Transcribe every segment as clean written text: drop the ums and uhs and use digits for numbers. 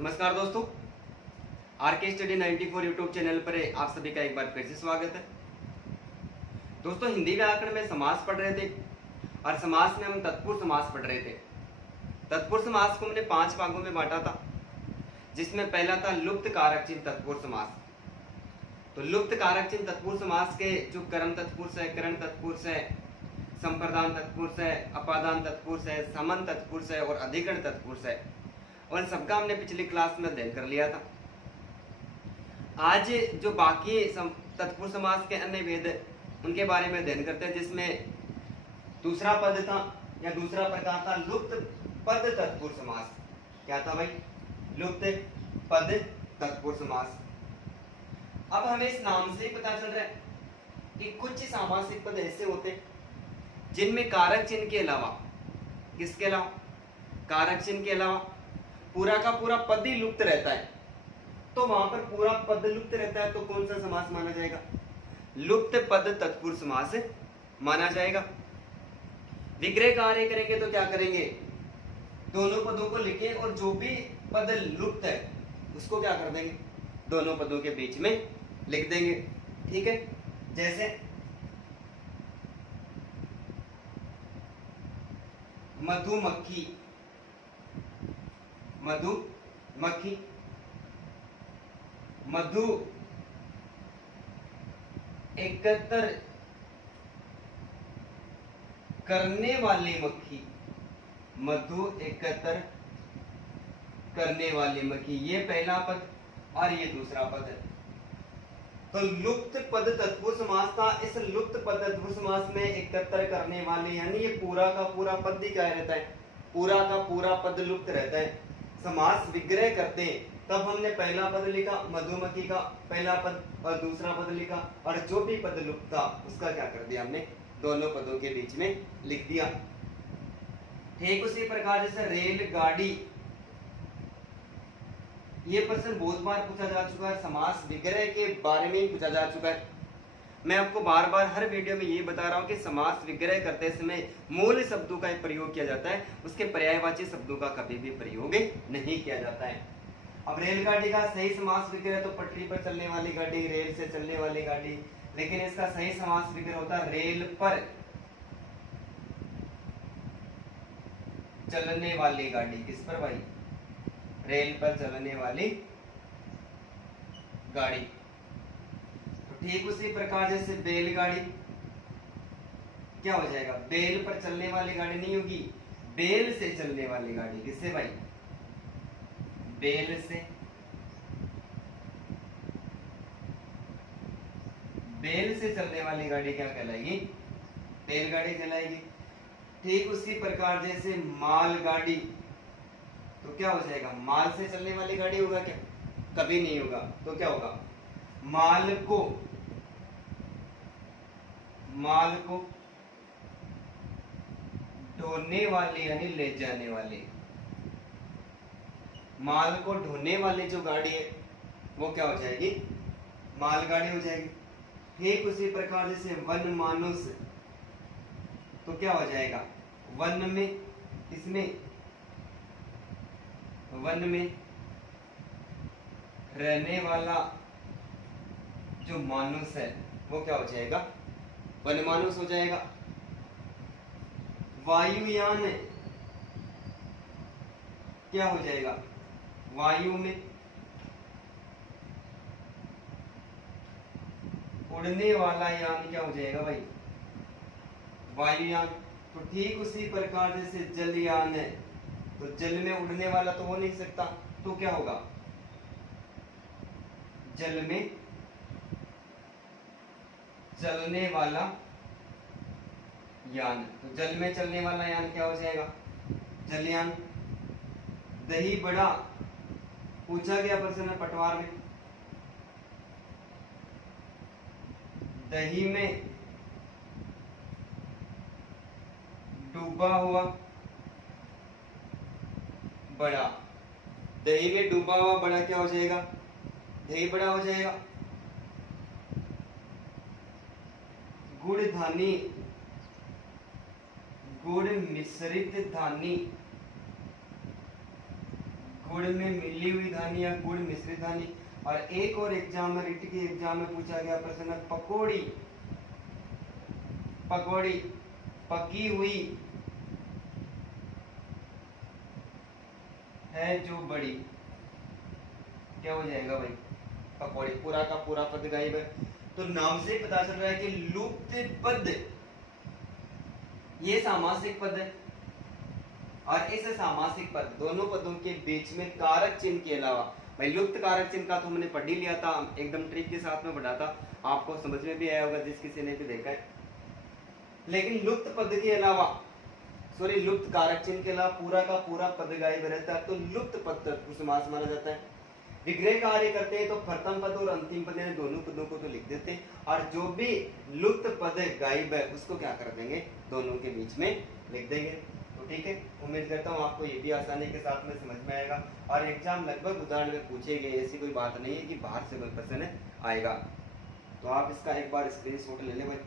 नमस्कार दोस्तों, R K study 94 YouTube channel पर आप सभी का एक बार फिर से स्वागत है। दोस्तों, हिंदी व्याकरण में समास पढ़ रहे थे और समास में हम तत्पुरुष समास पढ़ रहे थे। तत्पुरुष समास को हमने 5 भागों में बांटा था, जिसमें पहला था लुप्त कारक चिन्ह तत्पुरुष समास। तो लुप्त कारक चिन्ह तत्पुरुष समास के जो कर्म तत्पुरुष है, करण तत्पुरुष है, संप्रदान तत्पुरुष है, अपादान तत्पुरुष है, समन तत्पुरुष है और अधिकरण तत्पुरुष है, और सबका हमने पिछली क्लास में अध्ययन कर लिया था। आज जो बाकी तत्पुरुष समास के अन्य भेद उनके बारे में अध्ययन करते हैं, जिसमें दूसरा पद था या दूसरा प्रकार था लुप्त पद तत्पुरुष समास। क्या था भाई? लुप्त पद तत्पुरुष समास। अब हमें इस नाम से ही पता चल रहा है कि कुछ सामासिक पद ऐसे होते जिनमें कारक चिन्ह के अलावा, किसके अलावा? कारक चिन्ह के अलावा पूरा का पूरा पद ही लुप्त रहता है। तो वहां पर पूरा पद लुप्त रहता है तो कौन सा समास माना जाएगा? लुप्त पद तत्पुरुष समास माना जाएगा। विग्रह कार्य करेंगे तो क्या करेंगे? दोनों पदों को लिखें और जो भी पद लुप्त है उसको क्या कर देंगे? दोनों पदों के बीच में लिख देंगे। ठीक है, जैसे मधुमक्खी, मधुमक्खी, मधु एकत्र करने वाली मक्खी, मधु एकत्र करने वाली मक्खी, ये पहला पद और ये दूसरा पद है। तो लुप्त पद तत्पुरुष समास था। इस लुप्त पद तत्पुरुष समास में एकत्र करने वाले यानी ये पूरा का पूरा पद ही क्या रहता है? पूरा का पूरा पद लुप्त रहता है। समास विग्रह करते हैं तब हमने पहला पद लिखा मधुमक्खी का पहला पद और दूसरा पद लिखा, और जो भी पद लुप्त था उसका क्या कर दिया हमने? दोनों पदों के बीच में लिख दिया। ठीक उसी प्रकार जैसे रेलगाड़ी, ये प्रश्न बहुत बार पूछा जा चुका है, समास विग्रह के बारे में ही पूछा जा चुका है। मैं आपको बार बार हर वीडियो में ये बता रहा हूँ कि समास विग्रह करते समय मूल शब्दों का प्रयोग किया जाता है, उसके पर्यायवाची शब्दों का कभी भी प्रयोग नहीं किया जाता है। अब रेलगाड़ी का सही समास विग्रह तो पटरी पर चलने वाली गाड़ी, रेल से चलने वाली गाड़ी, लेकिन इसका सही समास विग्रह होता है रेल पर चलने वाली गाड़ी। किस पर भाई? रेल पर चलने वाली गाड़ी। ठीक उसी प्रकार जैसे बैलगाड़ी, क्या हो जाएगा? बैल पर चलने वाली गाड़ी नहीं होगी, बैल से चलने वाली गाड़ी। किससे भाई? बैल से। बैल से चलने वाली गाड़ी क्या कहलाएगी? बैलगाड़ी कहलाएगी। ठीक उसी प्रकार जैसे मालगाड़ी, तो क्या हो जाएगा? माल से चलने वाली गाड़ी होगा क्या? कभी नहीं होगा। तो क्या होगा? माल को ढोने वाली यानी ले जाने वाली, माल को ढोने वाली जो गाड़ी है वो क्या हो जाएगी? मालगाड़ी हो जाएगी। ठीक उसी प्रकार जैसे वन मानुष, तो क्या हो जाएगा? वन में, इसमें वन में रहने वाला जो मानुष है वो क्या हो जाएगा? वनमानुष हो जाएगा। वायुयान क्या हो जाएगा? वायु में उड़ने वाला यान क्या हो जाएगा भाई? वायुयान। तो ठीक उसी प्रकार जैसे जलयान है, तो जल में उड़ने वाला तो हो नहीं सकता, तो क्या होगा? जल में चलने वाला यान। तो जल में चलने वाला यान क्या हो जाएगा? जलयान। दही बड़ा पूछा गया प्रश्न है पटवार में, दही में डूबा हुआ बड़ा, दही में डूबा हुआ बड़ा क्या हो जाएगा? दही बड़ा हो जाएगा। गुड़ धानी, गुड़ मिश्रित धानी, गुड़ में मिली हुई धानी या गुड़ मिश्रित धानी। और एक और एग्जाम में, रिट की एग्जाम में पूछा गया प्रश्न, पकौड़ी, पकौड़ी पकी हुई है जो बड़ी, क्या हो जाएगा भाई? पकौड़ी। पूरा का पूरा पद गायब है। तो नाम से पता चल रहा है कि लुप्त पद ये सामासिक पद है, और इस सामासिक पद दोनों पदों के बीच में कारक चिन्ह के अलावा, भाई लुप्त कारक चिन्ह का तो हमने पढ़ ही लिया था, एकदम ट्रिक के साथ में पढ़ा था, आपको समझ में भी आया होगा जिस किसी ने भी देखा है। लेकिन लुप्त पद के अलावा, सॉरी लुप्त कारक चिन्ह के अलावा पूरा का पूरा पद गायब रहता है, तो लुप्त पद तत्पुरुष समास माना जाता है। विग्रह कार्य करते हैं तो प्रथम पद और अंतिम पद यानी दोनों पदों को तो लिख देते हैं, और जो भी लुप्त पद गायब है उसको क्या कर देंगे? दोनों के बीच में लिख देंगे। तो ठीक है, उम्मीद करता हूँ आपको ये भी आसानी के साथ में समझ में आएगा। और एग्जाम लगभग उदाहरण में पूछेंगे, ऐसी कोई बात नहीं है कि बाहर से कोई प्रश्न आएगा। तो आप इसका एक बार स्क्रीनशॉट ले लें भाई।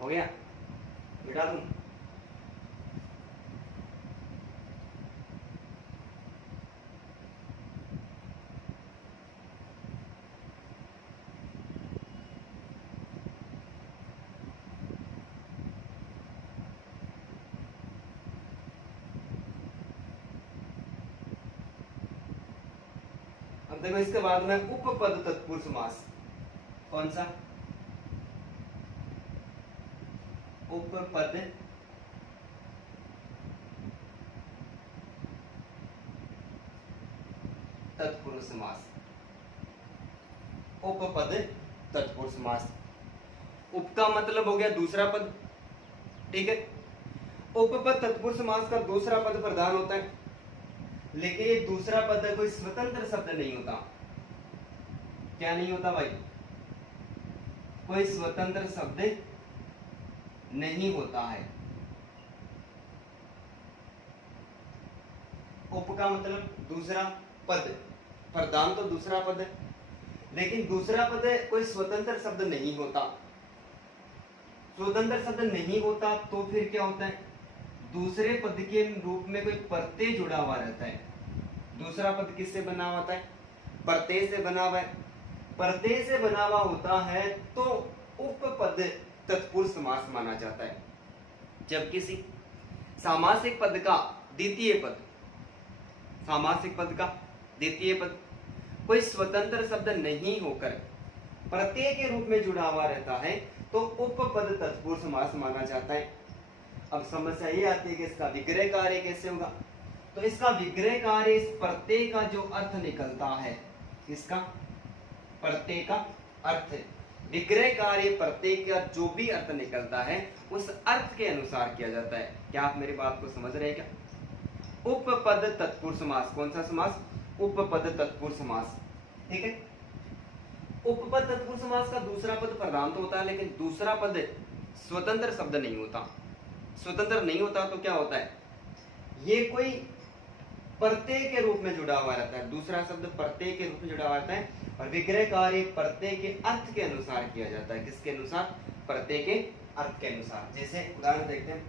हो गया? मिटा दूं? अब देखो इसके बाद में उपपद तत्पुरुष समास। कौन सा? उपपद तत्पुरुष समास। उपपद तत्पुरुष समास। उप का मतलब हो गया दूसरा पद, ठीक है। उपपद तत्पुरुष समास का दूसरा पद प्रधान होता है, लेकिन ये दूसरा पद कोई स्वतंत्र शब्द नहीं होता। क्या नहीं होता भाई? कोई स्वतंत्र शब्द नहीं होता है। उप का मतलब दूसरा पद, प्रधान तो दूसरा पद है, लेकिन दूसरा पद कोई स्वतंत्र शब्द नहीं होता। स्वतंत्र शब्द नहीं होता तो फिर क्या होता है? दूसरे पद के रूप में कोई प्रत्यय जुड़ा हुआ रहता है। दूसरा पद किससे बना हुआ होता है? प्रत्यय से बना हुआ है। प्रत्यय से बना हुआ होता है तो उपपद तत्पुरुष समास माना जाता है। जब किसी सामासिक पद का द्वितीय पद, सामासिक पद का द्वितीय पद कोई स्वतंत्र शब्द नहीं होकर प्रत्यय के रूप में जुड़ा हुआ रहता है तो उपपद तत्पुरुष समास माना जाता है। अब समस्या ये आती है कि इसका विग्रह कार्य कैसे होगा? तो इसका विग्रह कार्य इस प्रत्यय का जो अर्थ निकलता है, इसका प्रत्यय का अर्थ, विग्रह कार्य प्रत्यय का जो भी अर्थ निकलता है उस अर्थ के अनुसार किया जाता है। क्या आप मेरी बात को समझ रहे हैं क्या? उपपद तत्पुरुष समास। कौन सा समास? उपपद तत्पुरुष समास, ठीक है। उपपद तत्पुरुष समास का दूसरा पद प्रधान तो होता है, लेकिन दूसरा पद स्वतंत्र शब्द नहीं होता। स्वतंत्र नहीं होता तो क्या होता है? ये कोई प्रत्यय के रूप में जुड़ा हुआ रहता है। दूसरा शब्द प्रत्यय के रूप में जुड़ा हुआ रहता है, और विग्रह कार्य प्रत्यय के अर्थ के अनुसार किया जाता है। किसके अनुसार? प्रत्यय के अर्थ के अनुसार। जैसे उदाहरण देखते हैं,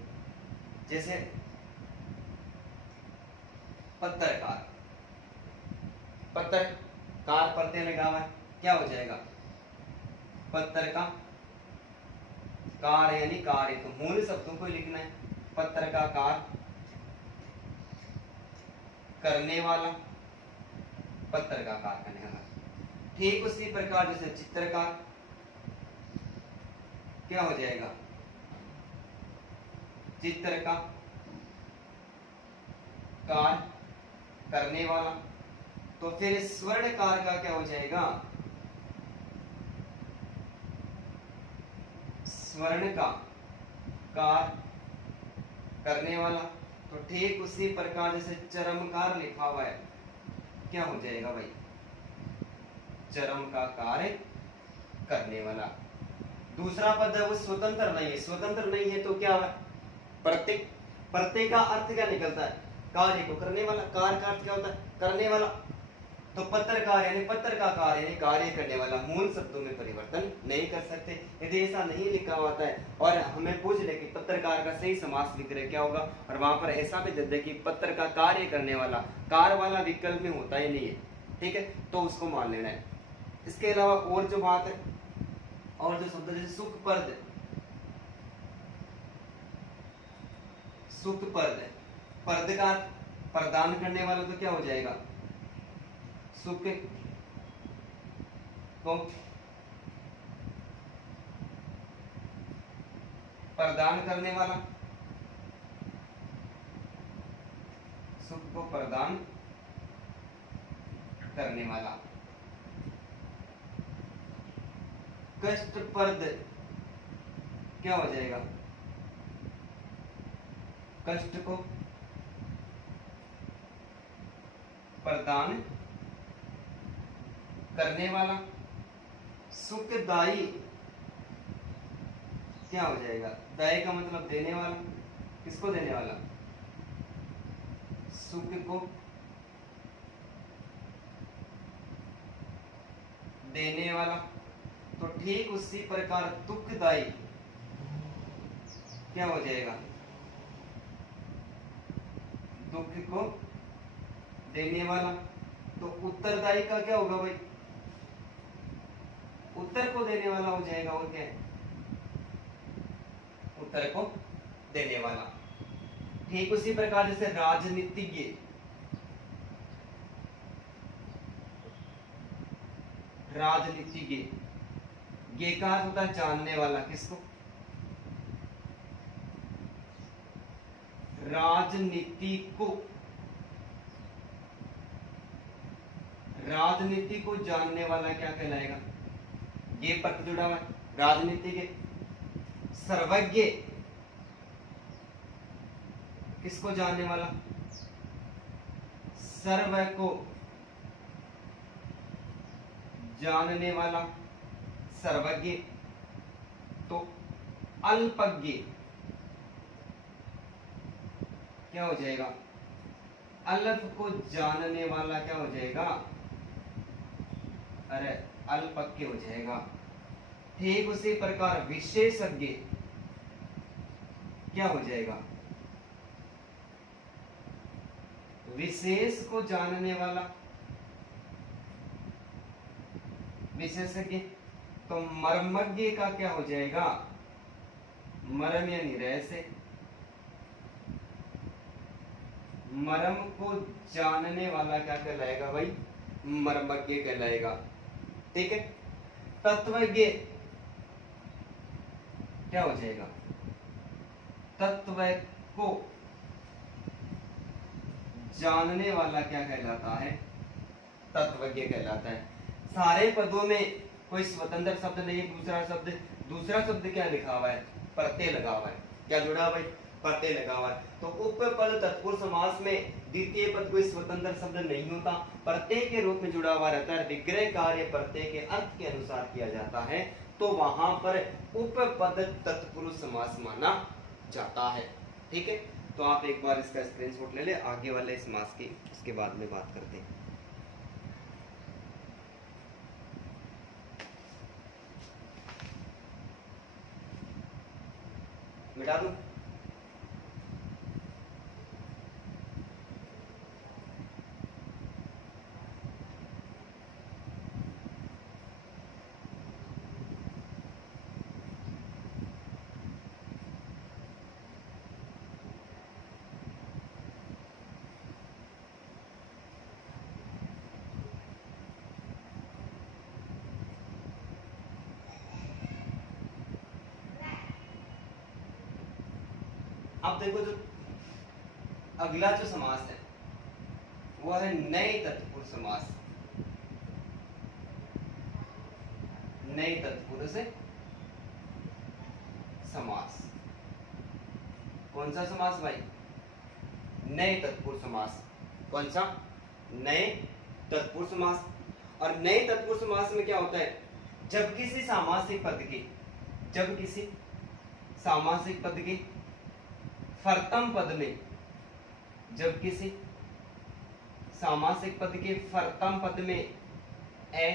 जैसे पत्रकार, पत्रकार प्रत्यय लगा हुआ है, क्या हो जाएगा? पत्र का कार यानी कार्य, तो मूल शब्दों को लिखना है। पत्र का कार, करने वाला, पत्र का कार करने वाला। ठीक उसी प्रकार जैसे चित्रकार, क्या हो जाएगा? चित्र का कार, करने वाला। तो फिर स्वर्णकार का क्या हो जाएगा? स्वर्ण का कार, करने वाला। तो ठीक उसी प्रकार जैसे चरमकार लिखा हुआ है, क्या हो जाएगा भाई? चरम का कार्य करने वाला। दूसरा पद है वो स्वतंत्र नहीं है। स्वतंत्र नहीं है तो क्या है? प्रत्यय। प्रत्यय का अर्थ क्या निकलता है? कार्य को करने वाला। कार्य का अर्थ क्या होता है? करने वाला। तो पत्रकार यानी पत्र का कार्य यानी कार्य करने वाला मूल शब्दों में परिवर्तन नहीं कर सकते। यदि ऐसा नहीं लिखा होता है और हमें पूछ ले कि पत्रकार का सही समास विग्रह क्या होगा, और वहां पर ऐसा भी दे दे कि पत्र का कार्य करने वाला, कार वाला विकल्प में होता ही नहीं है, ठीक है, तो उसको मान लेना है। इसके अलावा और जो बात है, और जो शब्द जैसे सुखपर्द, सुखपर्द, पर्द का प्रदान करने वाला तो क्या हो जाएगा, सुख को प्रदान करने वाला, सुख को प्रदान करने वाला। कष्टप्रद क्या हो जाएगा, कष्ट को प्रदान करने वाला। सुखदाई क्या हो जाएगा, दाई का मतलब देने वाला, किसको देने वाला, सुख को देने वाला। तो ठीक उसी प्रकार दुखदाई क्या हो जाएगा, दुख को देने वाला। तो उत्तरदायी का क्या होगा भाई, उत्तर को देने वाला हो जाएगा, और क्या है, उत्तर को देने वाला। ठीक उसी प्रकार जैसे राजनीतिज्ञ, राजनीतिज्ञ, ये का अर्थ होता है जानने वाला, किसको, राजनीति को, राजनीति को जानने वाला क्या कहलाएगा, ये पद जुड़ा हुआ है, राजनीति के। सर्वज्ञ किसको जानने वाला, सर्व को जानने वाला, सर्वज्ञ। तो अल्पज्ञ क्या हो जाएगा, अल्प को जानने वाला क्या हो जाएगा, अरे अल्पज्ञ हो जाएगा। ठीक उसी प्रकार विशेषज्ञ क्या हो जाएगा, विशेष को जानने वाला, विशेषज्ञ। तो मर्मज्ञ का क्या हो जाएगा, मर्म या निरय से, मर्म को जानने वाला क्या कहलाएगा भाई, मर्मज्ञ कहलाएगा, ठीक है। तत्वज्ञ क्या हो जाएगा, तत्व को जानने वाला क्या कहलाता है, तत्वज्ञ कहलाता है। सारे पदों में कोई स्वतंत्र शब्द नहीं है, दूसरा शब्द क्या लिखा हुआ है, प्रत्यय लगा हुआ है, क्या जुड़ा भाई, प्रत्यय लगा हुआ है। तो उपपद तत्पुरुष समास में द्वितीय पद कोई स्वतंत्र शब्द नहीं होता, प्रत्यय के रूप में जुड़ा हुआ रहता है, विग्रह कार्य प्रत्यय के अर्थ के अनुसार किया जाता है, तो वहां पर उपपद तत्पुरुष समास माना जाता है, ठीक है। तो आप एक बार इसका स्क्रीनशॉट ले ले, आगे वाले समास की उसके बाद में बात करते हैं। मिटा दूं, अब देखो जो अगला जो समास है वो है नए तत्पुरुष समास, नए तत्पुरुष समास। कौन सा समास भाई, नए तत्पुरुष समास। कौन सा, नए तत्पुरुष समास। और नए तत्पुरुष समास में क्या होता है, जब किसी सामासिक पद की, जब किसी सामासिक पद की प्रथम पद में, जब किसी सामासिक पद के प्रथम पद में ए,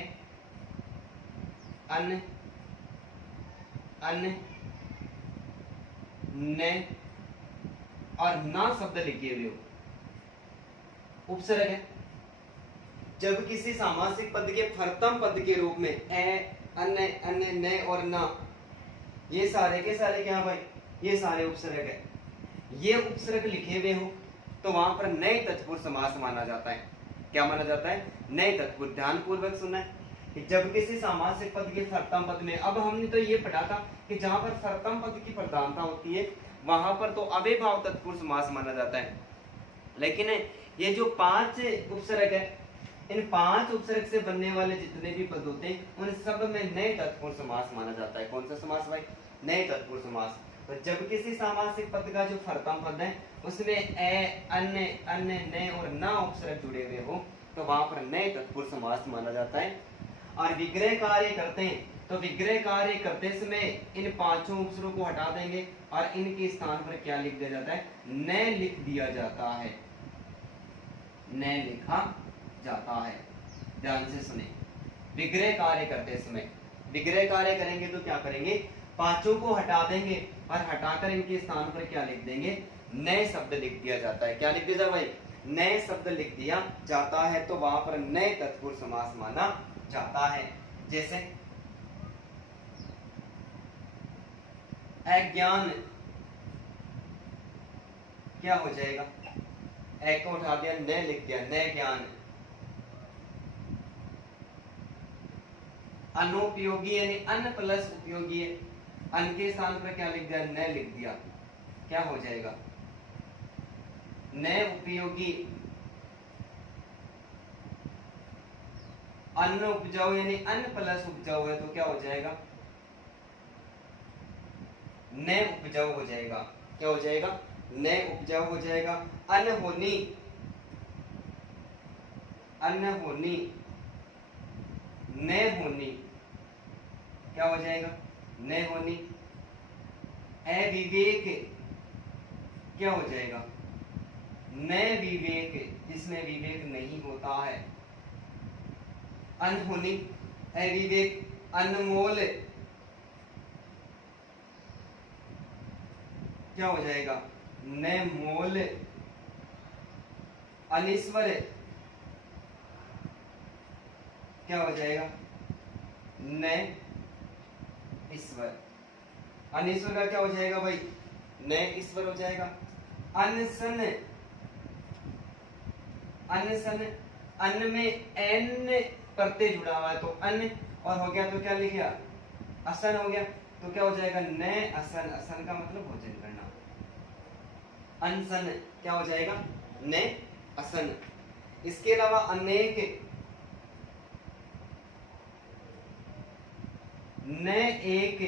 अन, अन, ने और ना शब्द लिखे हुए हो, उपसर्ग है। जब किसी सामासिक पद के प्रथम पद के रूप में ए, अन्य, अन्य, ने और ना, ये सारे के सारे क्या भाई, ये सारे उपसर्ग है, ये उपसर्ग लिखे हुए हो तो वहां पर नए तत्पुरुष समास माना जाता है। क्या माना जाता है? नए तत्पुरुष। ध्यान पूर्वक सुनना है कि जब किसी सामासिक पद के प्रथम पद में, अब हमने तो ये पढ़ा था कि जहां पर प्रथम पद की प्रधानता होती है वहां पर तो अव्ययभाव तत्पुरुष समास माना जाता है, लेकिन ये जो 5 उपसर्ग है, इन 5 उपसर्ग से बनने वाले जितने भी पद होते हैं उन सब में नए तत्पुरुष समास माना जाता है। कौन सा समास भाई? नए तत्पुरुष समास। तो जब किसी सामासिक पद का जो प्रथम पद है उसमें ए, अन्य, अन्य, ने और ना उपसर्ग जुड़े हुए हो तो वहां पर नए तत्पुरुष समास माना जाता है। और विग्रह कार्य करते हैं तो विग्रह कार्य करते समय इन 5 उपसर्गों को हटा देंगे और इनके स्थान पर क्या लिख दिया जाता है? न लिख दिया जाता है, न लिखा जाता है। ध्यान से सुने, विग्रह कार्य करते समय विग्रह कार्य करेंगे तो क्या करेंगे? 5 को हटा देंगे और हटाकर इनके स्थान पर क्या लिख देंगे? नए शब्द लिख दिया जाता है। क्या लिख दिया जाए भाई? नए शब्द लिख दिया जाता है तो वहां पर नए तत्पुरुष समास माना जाता है। जैसे अज्ञान, क्या हो जाएगा? ए को उठा दिया, न लिख दिया, न ज्ञान। अनुपयोगी यानी अन प्लस उपयोगी है, अन के स्थान पर क्या लिख दिया? न लिख दिया, क्या हो जाएगा? न उपयोगी। अन्न उपजाऊ यानी अन प्लस उपजाऊ है तो क्या हो जाएगा? न उपजाऊ हो जाएगा। क्या हो जाएगा? न उपजाऊ हो जाएगा। अनहोनी, अनहोनी, न होनी, क्या हो जाएगा? न होनी। अविवेक, क्या हो जाएगा? न विवेक, जिसमें विवेक नहीं होता है। अनहोनी, अविवेक। अनमोल, क्या हो जाएगा? न मोल। अनिश्वर, क्या हो जाएगा? न ईश्वर। अनिश्वर का क्या हो जाएगा भाई? न ईश्वर हो जाएगा। अनशन, अनशन, अन्न में एन प्रत्यय जुड़ा हुआ है तो अन्न, और हो गया तो क्या लिख गया? असन हो गया तो क्या हो जाएगा? न असन। असन का मतलब भोजन करना। अनशन, क्या हो जाएगा? न असन। इसके अलावा अनेक, न एक।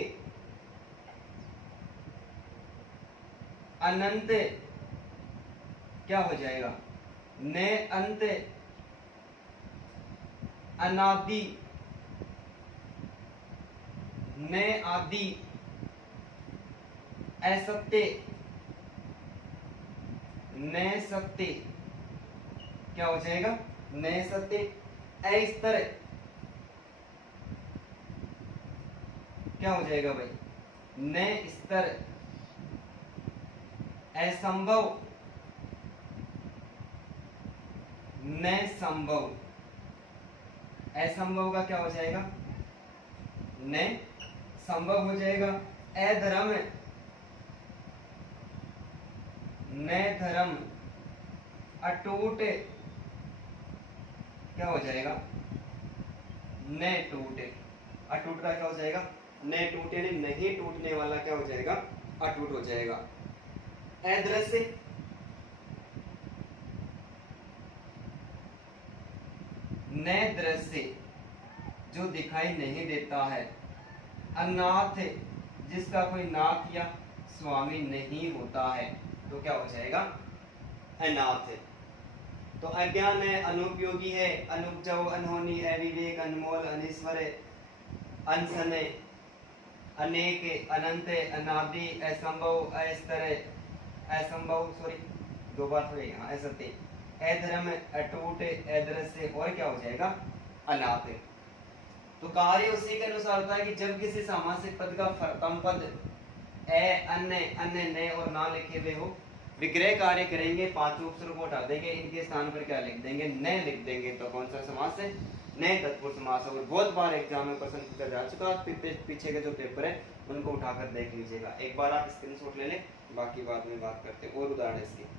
अनंत, क्या हो जाएगा? न अंत। अनादि, न आदि। असत्य, न सत्य, क्या हो जाएगा? न सत्य। अस्तर, क्या हो जाएगा भाई? न स्तर। असंभव, न संभव। असंभव का क्या हो जाएगा? न संभव हो जाएगा। अधर्म, न धर्म। अटूट, क्या हो जाएगा? न टूट। अटूट का क्या हो जाएगा? न टूट यानी नहीं टूटने वाला, क्या हो जाएगा? अटूट हो जाएगा। अदृश्य, न दृश्य, जो दिखाई नहीं देता है। अनाथ, जिसका कोई नाथ या स्वामी नहीं होता है तो क्या हो जाएगा? अनाथ। तो अज्ञान है, अनुपयोगी है, अनुपजाऊ, अनहोनी, अविवेक, अनमोल, अनिश्वर, अनसन, अनेक, अनंत, अनादि, असंभव, अस्तर, असंभव, सॉरी 2 बार तो असत्य, अधर्म, अटूट, अदृश्य और क्या हो जाएगा अनाथ। तो कार्य उसी के अनुसार होता है कि जब किसी सामासिक पद का प्रथम पद ए, अन्य, अन्य, ने और ना लिखे हुए हो, विग्रह कार्य करेंगे, पांचों अक्षरों को हटा देंगे, इनके स्थान पर क्या लिख देंगे, न लिख देंगे, तो कौन सा समास है, नए तत्पुरुष समास। और बहुत बार एग्जाम में प्रश्न पूछा जा चुका, पीछे के जो पेपर है उनको उठाकर देख लीजिएगा। एक बार आप स्क्रीनशॉट ले लें, बाकी बाद में बात करते हैं और उदाहरण इसके।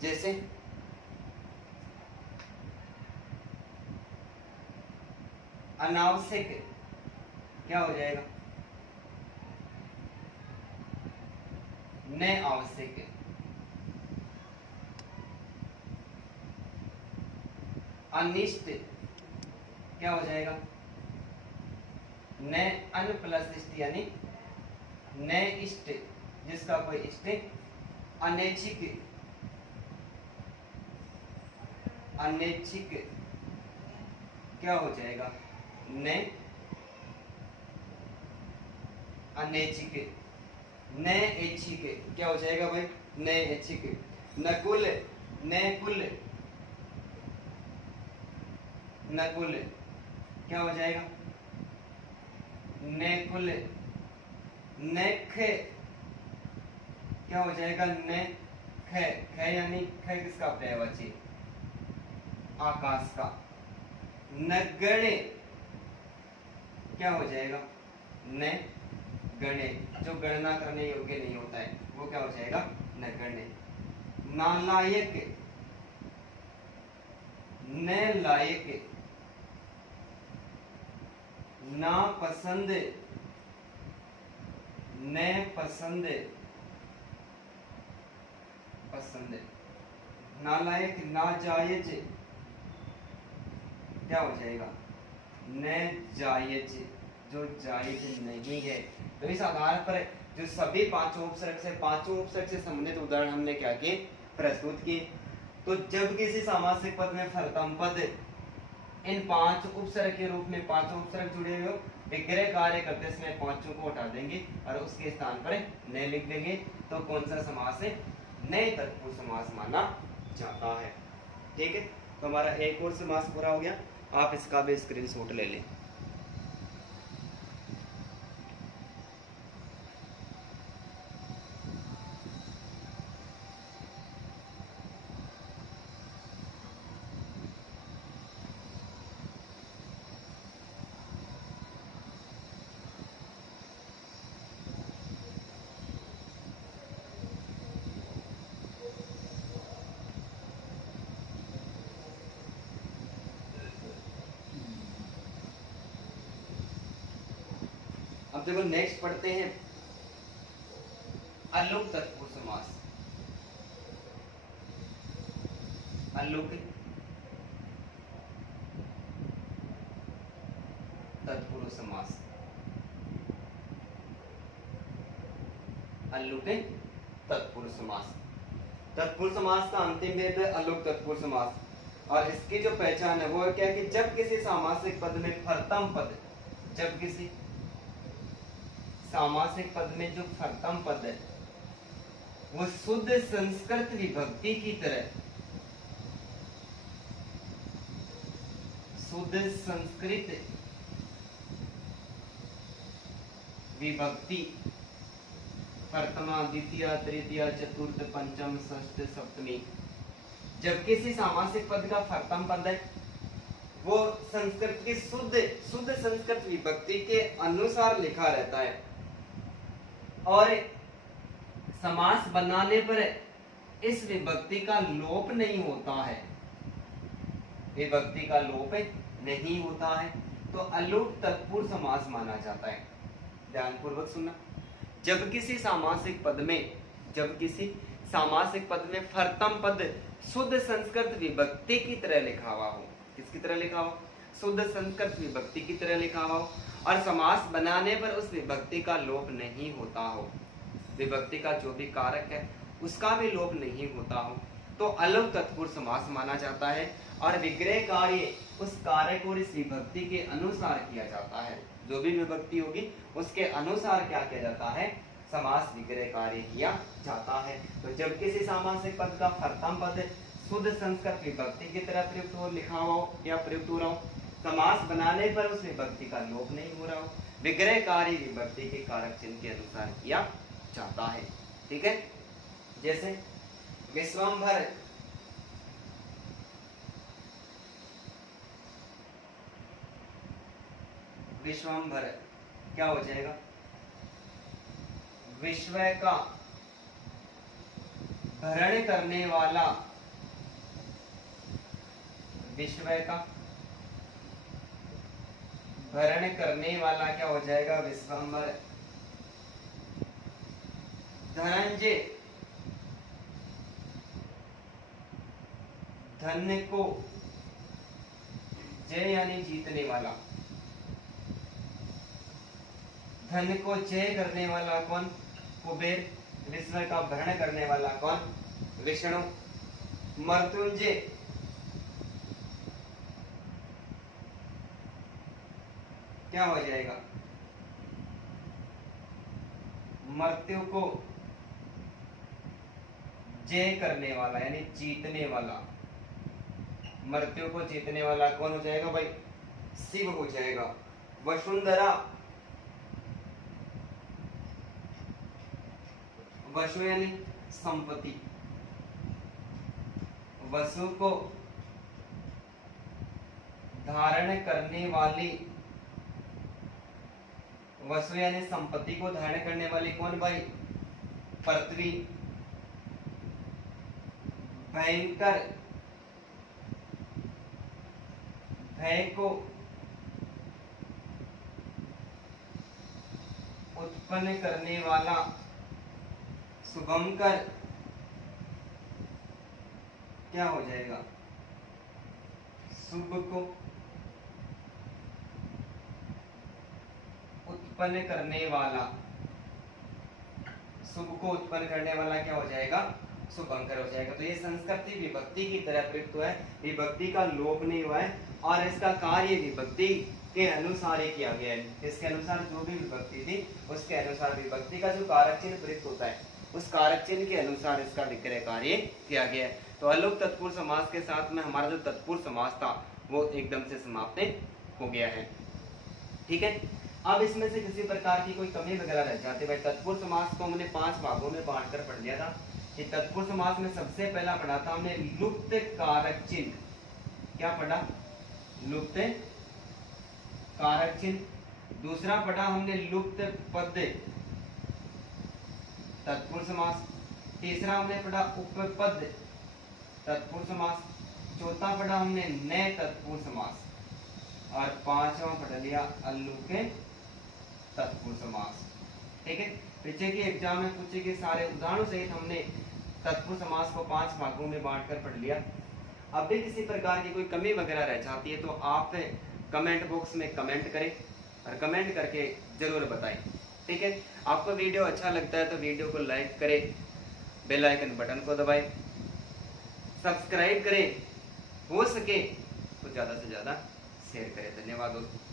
जैसे अनावश्यक क्या हो जाएगा, न आवश्यक। अनिष्ट क्या हो जाएगा, न अन प्लस इष्ट यानी न इष्ट, जिसका कोई इष्ट। अनैच्छिक, अनैच्छिक क्या हो जाएगा, न अनैच्छिक। न ऐच्छिक क्या हो जाएगा भाई, न ऐच्छिक। नकुल, नकुल, नकुल क्या हो जाएगा, नकुल। नख क्या हो जाएगा, न ख, ख यानी ख किसका पर्यायवाची, आकाश का। नगण्य क्या हो जाएगा, न गण्य, जो गणना करने योग्य नहीं होता है वो क्या हो जाएगा, नगण्य। नालायक, न लायक। ना पसंद, न पसंद, पसंद। नालायक, नाजायज क्या हो जाएगा, न जायज, जो जायज नहीं है। तो इस आधार पर जो सभी पांचों उपसर्ग से संबंधित उदाहरण हमने क्या किए, प्रस्तुत किए। तो जब किसी सामासिक पद में प्रथम पद इन पांच उपसर्ग के रूप में पांचों उपसर्ग जुड़े हुए, विग्रह कार्य करते समय पांचों को हटा देंगे और उसके स्थान पर न लिख देंगे, तो कौन सा समास है, नए तत्पुरुष समास माना जाता है। ठीक है, तो हमारा एक और समास पूरा हो गया। आप इसका भी स्क्रीनशॉट ले लें। अब देखो नेक्स्ट पढ़ते हैं अलोक तत्पुरुष समास। अलोक तत्पुरुष समास, अलोक तत्पुरुष समास। तत्पुरुष समास का अंतिम भेद है अलोक तत्पुरुष समास। और इसकी जो पहचान है वो है क्या, कि जब किसी सामासिक पद में प्रथम पद, जब किसी सामासिक पद में जो प्रथम पद है वो शुद्ध संस्कृत विभक्ति की तरह, शुद्ध संस्कृत विभक्ति, प्रथमा, द्वितीय, तृतीय, चतुर्थ, पंचम, षष्ठ, सप्तमी, जब किसी सामासिक पद का प्रथम पद है वो संस्कृत की शुद्ध संस्कृत विभक्ति के अनुसार लिखा रहता है और समास बनाने पर इस विभक्ति का लोप नहीं होता है, विभक्ति का लोप नहीं होता है, तो अलोक तत्पुरुष समास माना जाता है। ध्यानपूर्वक सुनना। जब किसी सामासिक पद में प्रथम पद शुद्ध संस्कृत विभक्ति की तरह लिखा हुआ हो, किसकी तरह लिखा हो, शुद्ध संस्कृत विभक्ति की तरह लिखा हुआ हो, और समास बनाने पर उस विभक्ति का लोप नहीं होता हो, विभक्ति का जो भी कारक है उसका भी लोप नहीं होता हो तो अलोप तत्पुरुष समास माना जाता है। और विग्रह कार्य उस कारक और इस विभक्ति के अनुसार किया जाता है। जो भी विभक्ति होगी उसके अनुसार क्या किया जाता है, समास विग्रह कार्य किया जाता है। तो जब किसी सामासिक पद का प्रथम पद शुद्ध संस्कृत विभक्ति की तरह प्रयुक्त हो, लिखा हो या प्रयुक्त हो रहा हो, समास बनाने पर उस विभक्ति का लोप नहीं हो रहा हो, विग्रह कार्य विभक्ति के कारक चिन्ह के अनुसार किया जाता है। ठीक है, जैसे विश्वम्भर, विश्वम्भर क्या हो जाएगा, विश्व का भरण करने वाला, विश्व का भरण करने वाला क्या हो जाएगा, विश्वम्भर। धनंजय, धन को जय यानी जीतने वाला, धन को जय करने वाला कौन, कुबेर। विश्व का भरण करने वाला कौन, विष्णु। मृत्युंजय, क्या हो जाएगा, मृत्यु को जय करने वाला यानी जीतने वाला। मृत्यु को जीतने वाला कौन हो जाएगा भाई, शिव हो जाएगा। वसुंधरा, वसु यानी संपत्ति, वसु को धारण करने वाली, वसु यानी संपत्ति को धारण करने वाली कौन भाई, पृथ्वी। भयंकर, भय को उत्पन्न करने वाला, शुभंकर क्या हो जाएगा, शुभ को उत्पन्न करने वाला, शुभ को उत्पन्न करने वाला क्या हो जाएगा, शुभंकर हो जाएगा। तो ये संस्कृति विभक्ति की तरह प्रयुक्त हुआ है, विभक्ति का लोप नहीं हुआ है और इसका कार्य विभक्ति के अनुसार ही किया गया है। इसके अनुसार जो भी विभक्ति थी उसके अनुसार विभक्ति का जो कारक चिन्ह प्रयुक्त होता है उस कारक चिन्ह के अनुसार इसका विक्रय कार्य किया गया है। तो अलोप तत्पुरुष समास के साथ में हमारा जो तत्पुरुष समास था वो एकदम से समाप्त हो गया है। ठीक है, अब इसमें से किसी प्रकार की कोई कमी वगैरह रह जाती है भाई, तत्पुरुष समास को हमने 5 भागों में बांट कर पढ़ लिया था कि तत्पुरुष समास में सबसे पहला पढ़ा था हमने लुप्त कारक चिन्ह, क्या पढ़ा, लुप्त कारक चिन्ह। दूसरा पढ़ा हमने लुप्त पद तत्पुरुष समास। तीसरा हमने पढ़ा उपपद तत्पुरुष समास। चौथा पढ़ा हमने नए तत्पुरुष समास और पांचवा पढ़ लिया अलुके तत्पुरुष समास। ठीक है, पीछे के एग्जाम में पूछे के सारे उदाहरणों सहित हमने तत्पुरुष समास को 5 भागों में बांटकर पढ़ लिया। अब भी किसी प्रकार की कोई कमी वगैरह रह जाती है तो आप कमेंट बॉक्स में कमेंट करें और कमेंट करके जरूर बताएं। ठीक है, आपको वीडियो अच्छा लगता है तो वीडियो को लाइक करें, बेल आइकन बटन को दबाएं, सब्सक्राइब करें, हो सके तो ज्यादा से ज्यादा शेयर करें। धन्यवाद दोस्तों।